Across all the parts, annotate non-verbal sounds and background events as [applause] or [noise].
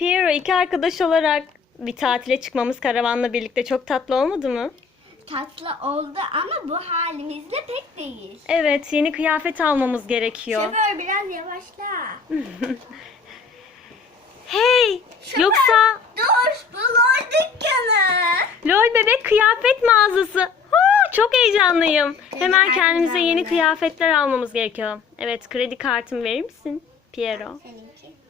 Piero iki arkadaş olarak bir tatile çıkmamız karavanla birlikte çok tatlı olmadı mı? Tatlı oldu ama bu halimizle pek değil. Evet yeni kıyafet almamız gerekiyor. Şoför biraz yavaşla. [laughs] Hey Şoför, yoksa Dur bu lol dükkanı. LOL bebek kıyafet mağazası. Çok heyecanlıyım. Hemen kendimize yeni kıyafetler almamız gerekiyor. Evet kredi kartımı verir misin Piero? Seninki.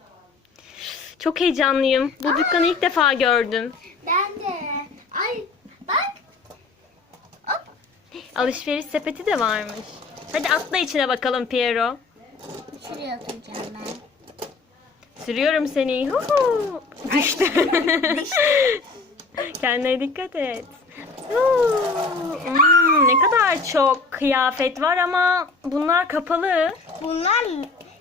Çok heyecanlıyım. Bu dükkanı ilk defa gördüm. Ben de. Ay bak. Hop. Alışveriş sepeti de varmış. Hadi atla içine bakalım Piero. Şuraya oturacağım ben. Sürüyorum seni. Huhu. Düştü. [laughs] Kendine dikkat et. Hmm, ne kadar çok kıyafet var ama bunlar kapalı. Bunlar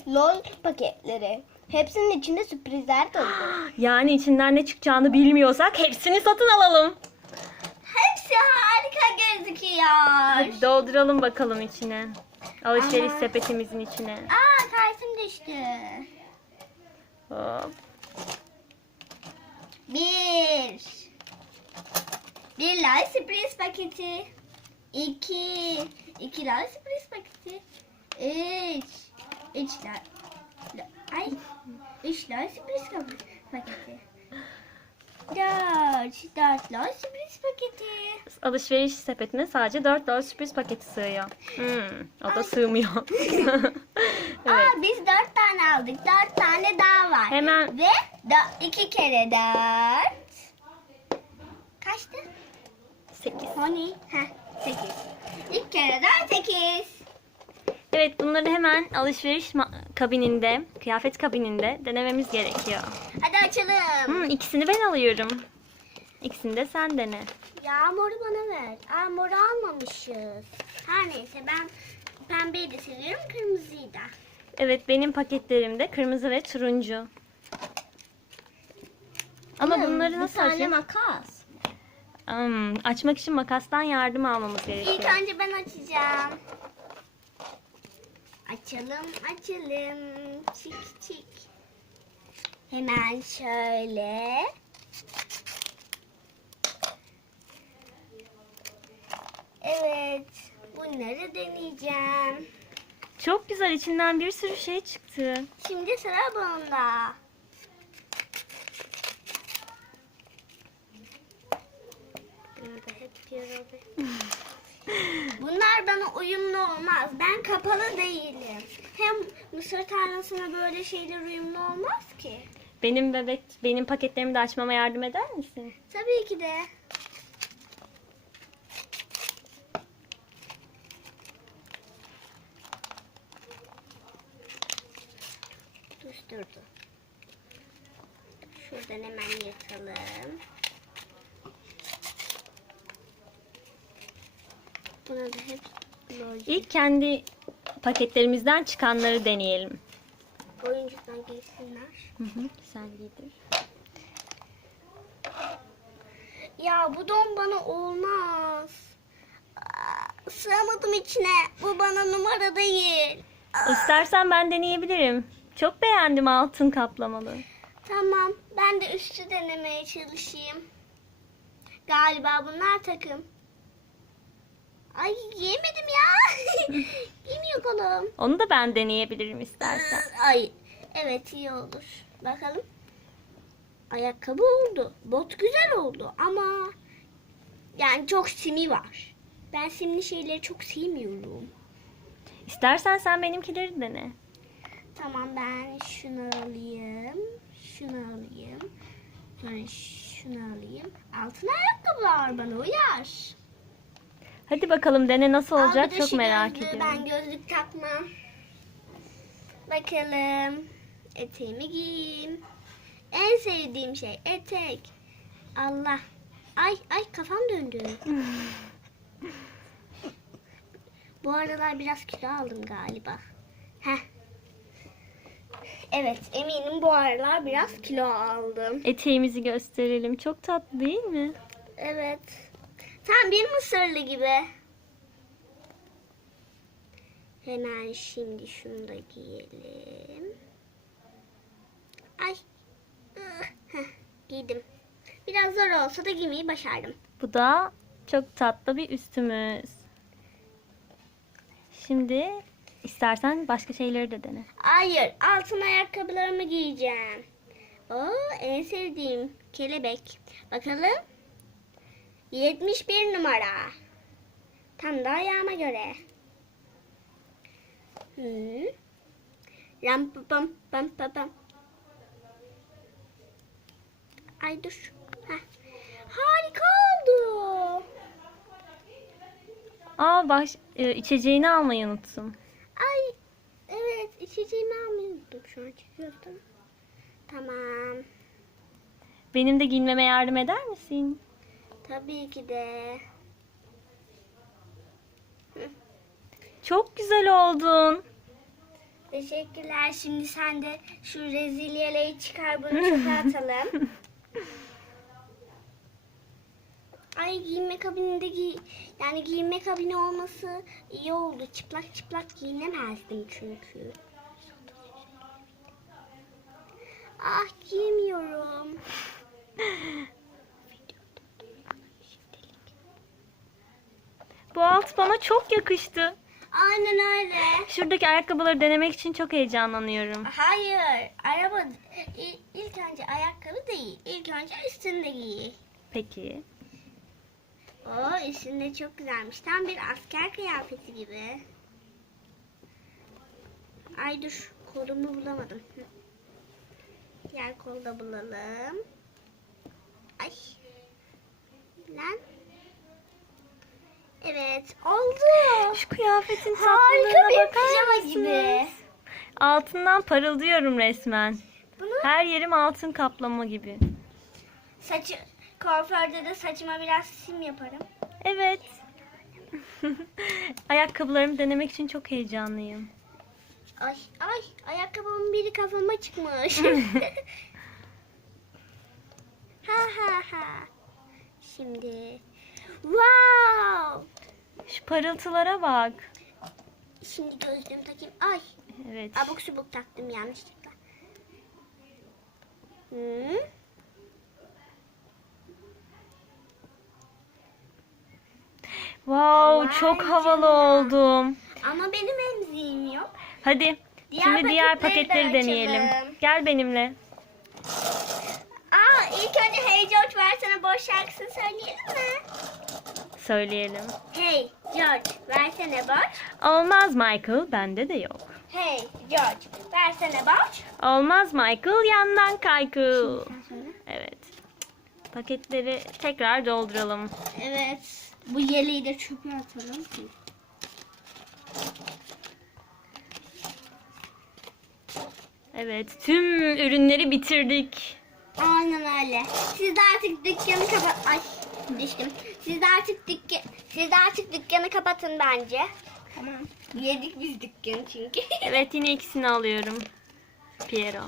lol paketleri. Hepsinin içinde sürprizler dolu. [gasps] Yani içinden ne çıkacağını bilmiyorsak hepsini satın alalım. Hepsi harika gözüküyor. Hadi dolduralım bakalım içine. Alışveriş Ama- sepetimizin içine. Aa kartım düştü. Hop. Bir. Bir lay sürpriz paketi. İki. İki lay sürpriz paketi. Üç. Üç lay. Ay. Lay sürpriz paketi. Dört. Dört lay sürpriz paketi. Alışveriş sepetine sadece 4 dolar sürpriz paketi sığıyor. Hmm, o da sığmıyor. [laughs] evet. Aa biz dört tane aldık. Dört tane daha var. Hemen- Ve da, iki kere dört. Kaçtı? 8. Honey. Heh, sekiz. İlk kere dört sekiz. Evet bunları hemen alışveriş ma- kabininde, kıyafet kabininde denememiz gerekiyor. Hadi açalım. Hmm, ikisini ben alıyorum. İkisini de sen dene. Ya moru bana ver. Aa moru almamışız. Her neyse ben pembeyi de seviyorum kırmızıyı da. Evet benim paketlerimde kırmızı ve turuncu. Ama Hmm, bunları nasıl açayım? makas. Hmm, açmak için makastan yardım almamız gerekiyor. İlk önce ben açacağım. Açalım, açalım. Çik çik. Hemen şöyle. Evet, bunları deneyeceğim. Çok güzel içinden bir sürü şey çıktı. Şimdi sıra bunda. Burada hep yoruldum. [laughs] Bunlar bana uyumlu olmaz. Ben kapalı değilim. Hem mısır tarlasına böyle şeyler uyumlu olmaz ki. Benim bebek, benim paketlerimi de açmama yardım eder misin? Tabii ki de. Düştürdü. Şuradan hemen yakalım. Buna da hep lol- İlk kendi paketlerimizden çıkanları deneyelim. oyuncuklar giysinler. Hı hı, sen giydir. Ya bu don bana olmaz. Aa, Sığamadım içine. Bu bana numara değil. Aa, İstersen ben deneyebilirim. Çok beğendim altın kaplamalı. Tamam. Ben de üstü denemeye çalışayım. Galiba bunlar takım. Ay giyemedim ya. [laughs] Giymiyor kolum. Onu da ben deneyebilirim istersen. Ay evet iyi olur. Bakalım. Ayakkabı oldu. Bot güzel oldu ama yani çok simi var. Ben simli şeyleri çok sevmiyorum. İstersen sen benimkileri dene. Tamam ben şunu alayım. Şunu alayım. Sonra şunu alayım. Altın ayakkabılar bana uyar. Hadi bakalım dene nasıl olacak çok merak gözlüğü, ediyorum. Ben gözlük takmam. Bakalım. Eteğimi giyeyim. En sevdiğim şey etek. Allah. Ay ay kafam döndü. [laughs] Bu aralar biraz kilo aldım galiba. Heh. Evet eminim bu aralar biraz kilo aldım. Eteğimizi gösterelim. Çok tatlı değil mi? Evet. Tam bir mısırlı gibi. Hemen şimdi şunu da giyelim. Ay. ıh. giydim. Biraz zor olsa da giymeyi başardım. Bu da çok tatlı bir üstümüz. Şimdi istersen başka şeyleri de dene. Hayır, altın ayakkabılarımı giyeceğim. Oo, en sevdiğim kelebek. Bakalım. 71 numara. Tam da ayağıma göre. Hı. Ram pa pam pam pa pam. Ay dur. Heh. Harika oldu. Aa baş e, içeceğini almayı unuttum. Ay evet içeceğimi almayı unuttum şu an çekiyorsun. Tamam. Benim de giyinmeme yardım eder misin? Tabii ki de. Çok güzel oldun. Teşekkürler. Şimdi sen de şu rezil yeleği çıkar bunu çöpe atalım. [laughs] Ay giyinme kabininde giy yani giyinme kabini olması iyi oldu. Çıplak çıplak giyinemezdim çünkü. Ah giyemiyorum. [laughs] Bu alt bana çok yakıştı. Aynen öyle. Şuradaki ayakkabıları denemek için çok heyecanlanıyorum. Hayır, araba ilk önce ayakkabı değil. İlk önce üstünde giy. Peki. Oo, üstünde çok güzelmiş. Tam bir asker kıyafeti gibi. Ay dur, kolumu bulamadım. Diğer kolda bulalım. Ay. Lan. Evet, oldu. Şu kıyafetin tatlılığına bakar pijama mısınız? gibi. Altından parıldıyorum resmen. Bunu Her yerim altın kaplama gibi. saçı kuaförde de saçıma biraz sim yaparım. Evet. [laughs] Ayakkabılarımı denemek için çok heyecanlıyım. Ay ay ayakkabımın biri kafama çıkmış. [laughs] ha ha ha. Şimdi wow. Şu parıltılara bak. Şimdi gözlüğümü takayım. Ay Evet. abuk subuk taktım yanlışlıkla. Hı? Wow, Vay çok havalı canına. oldum. Ama benim emziğim yok. Hadi. Diğer Şimdi diğer paketleri de deneyelim. açalım. Gel benimle. Aa ilk önce Hey George versene boş şarkısını söyleyelim mi? Söyleyelim. Hey George versene boş. Olmaz Michael, bende de yok. Hey George versene boş. Olmaz Michael, yandan kaykıl. Evet. Paketleri tekrar dolduralım. Evet. Bu yeleği de çöpe atalım. Evet, tüm ürünleri bitirdik. Aynen öyle. Siz de artık dükkanı kapat... Ay düştüm. Siz de artık dükkan... Siz de artık dükkanı kapatın bence. Tamam. Yedik biz dükkanı çünkü. [laughs] Evet, yine ikisini alıyorum. Piero.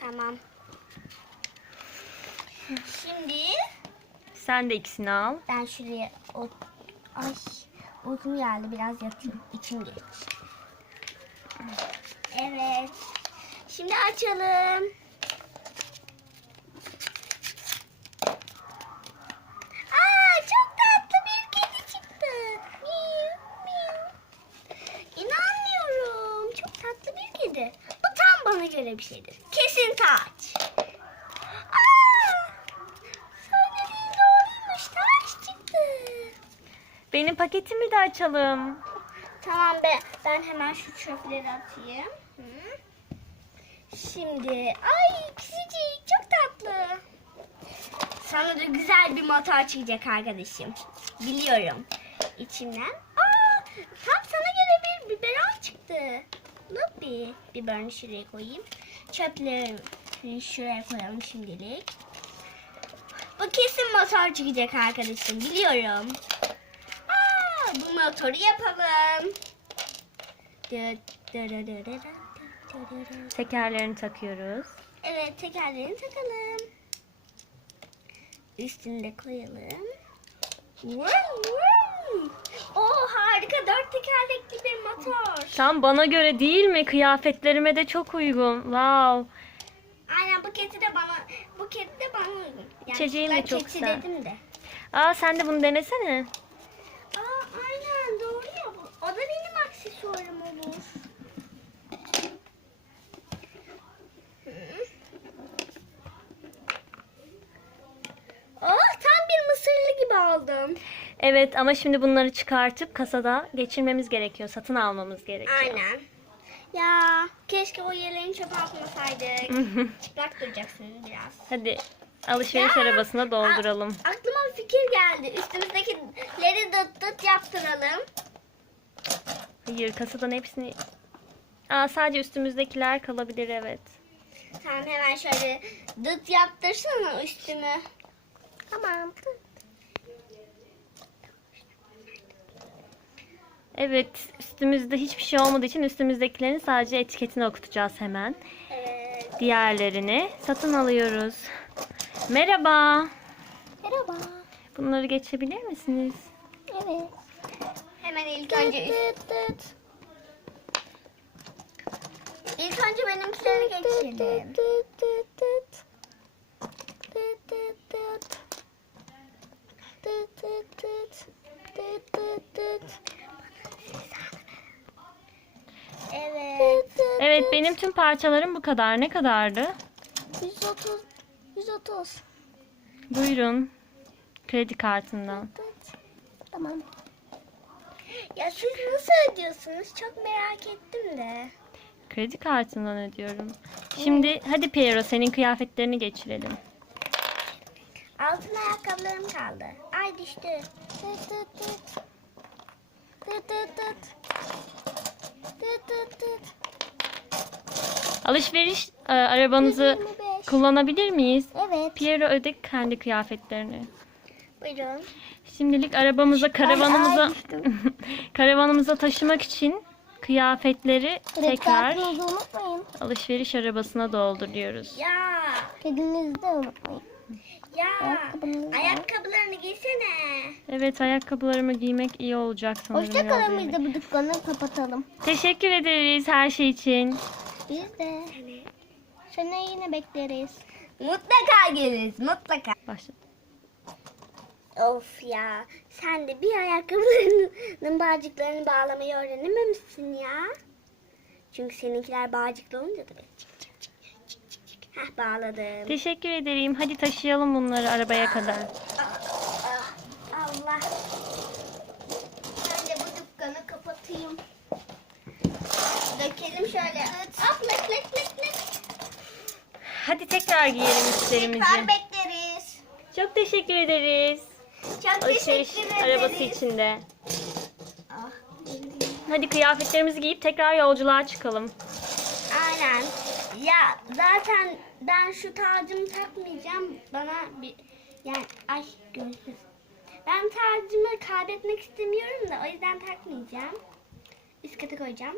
tamam. Şimdi Sen de ikisini al. ben şuraya o ay uykum geldi biraz yatayım. İçim geç. Evet. Şimdi açalım. Aa çok tatlı bir kedi çıktı. Miu, miu. İnanmıyorum. Çok tatlı bir kedi. Bu göre bir şeydir. Kesin taç. Aa! Söylediğin doğruymuş. Taç çıktı. Benim paketimi de açalım. Tamam be. Ben hemen şu çöpleri atayım. Hı. Şimdi ay pisicik çok tatlı. Sana da güzel bir motor çıkacak arkadaşım. Biliyorum. İçinden. Aa, tam sana göre bir biberon çıktı tatlı bir biberini şuraya koyayım. Çöplerini şuraya koyalım şimdilik. Bu kesin motor çıkacak arkadaşım biliyorum. Aa, bu motoru yapalım. Tekerlerini takıyoruz. Evet tekerlerini takalım. Üstünde koyalım. Vroom, vroom. Oo harika dört tekerlekli bir motor. Tam bana göre değil mi? Kıyafetlerime de çok uygun. Wow. Aynen bu, ke- keti de bana bu kedi de bana uygun. Yani İçeceğin de ben çok keti güzel. dedim de. Aa sen de bunu denesene. Aa aynen doğru ya bu. O da benim aksesuarım olur. Hı. Oh tam bir mısırlı gibi aldım. Evet ama şimdi bunları çıkartıp kasada geçirmemiz gerekiyor. Satın almamız gerekiyor. Aynen. Ya keşke o yerlerini çöpe atmasaydık. Çıplak duracaksınız biraz. Hadi alışveriş Ya, arabasına dolduralım. a- aklıma bir fikir geldi. Üstümüzdekileri dıt dıt yaptıralım. Hayır kasadan hepsini... Aa sadece üstümüzdekiler kalabilir evet. Tamam hemen şöyle dıt yaptırsana üstümü. Tamam. Evet üstümüzde hiçbir şey olmadığı için üstümüzdekilerin sadece etiketini okutacağız hemen. Evet. Diğerlerini satın alıyoruz. Merhaba. Merhaba. Bunları geçebilir misiniz? Evet. Hemen ilk önce İlk önce benimkileri geçelim. Evet. Benim tüm parçalarım bu kadar. Ne kadardı? 130 130. Buyurun. Kredi kartından. Tamam. Ya siz nasıl ödüyorsunuz? Çok merak ettim de. Kredi kartından ödüyorum. Şimdi hadi Piero senin kıyafetlerini geçirelim. Altın ayakkabılarım kaldı. Ay düştü. Tıt tıt tıt. Tıt tıt tıt. Tıt tıt tıt. Alışveriş e, arabanızı 125. kullanabilir miyiz? Evet. Piero öde kendi kıyafetlerini. Buyurun. Şimdilik arabamıza, karavanımıza [laughs] karavanımıza taşımak için kıyafetleri tekrar unutmayın. alışveriş arabasına dolduruyoruz. Ya. Kedinizi de unutmayın. Ya. Ayakkabınızı da. Ayakkabılarını giysene. Evet ayakkabılarımı giymek iyi olacak sanırım. Hoşça yol kalın biz de bu dükkanı kapatalım. Teşekkür ederiz her şey için. Biz de. Seni yine bekleriz. Mutlaka geliriz. Mutlaka. Başla. Of ya. Sen de bir ayakkabılarının bağcıklarını bağlamayı öğrenememişsin ya. Çünkü seninkiler bağcıklı olunca da böyle Heh bağladım. Teşekkür ederim. Hadi taşıyalım bunları arabaya kadar. Ah, ah, Allah. Ben de bu dükkanı kapatayım. Dökelim şöyle. Hop lek lek lek lek. Hadi tekrar giyelim üstlerimizi. Tekrar bekleriz. Çok teşekkür ederiz. Çok Alışveriş teşekkür ederiz. arabası içinde. Ah, Hadi kıyafetlerimizi giyip tekrar yolculuğa çıkalım. Aynen. Ya zaten ben şu tacımı takmayacağım. Bana bir yani ay gözlük. Ben tacımı kaybetmek istemiyorum da o yüzden takmayacağım. Üst kata koyacağım.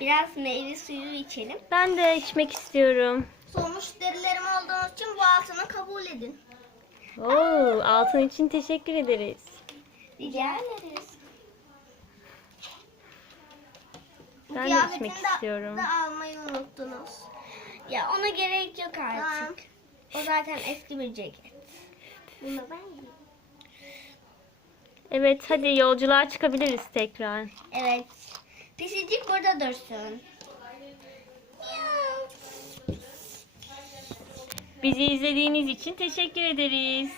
Biraz meyve suyu içelim. Ben de içmek istiyorum. Son müşterilerim olduğunuz için bu altını kabul edin. Oo, altın için teşekkür ederiz. Rica ederiz. Bu Ben de içmek istiyorum. de almayı unuttunuz. Ya ona gerek yok artık. O zaten eski bir ceket. Bunu ben giyeyim. Evet hadi yolculuğa çıkabiliriz tekrar. Evet. Pisicik burada dursun. Bizi izlediğiniz için teşekkür ederiz.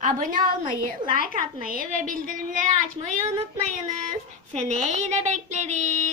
Abone olmayı, like atmayı ve bildirimleri açmayı unutmayınız. Seneye yine bekleriz.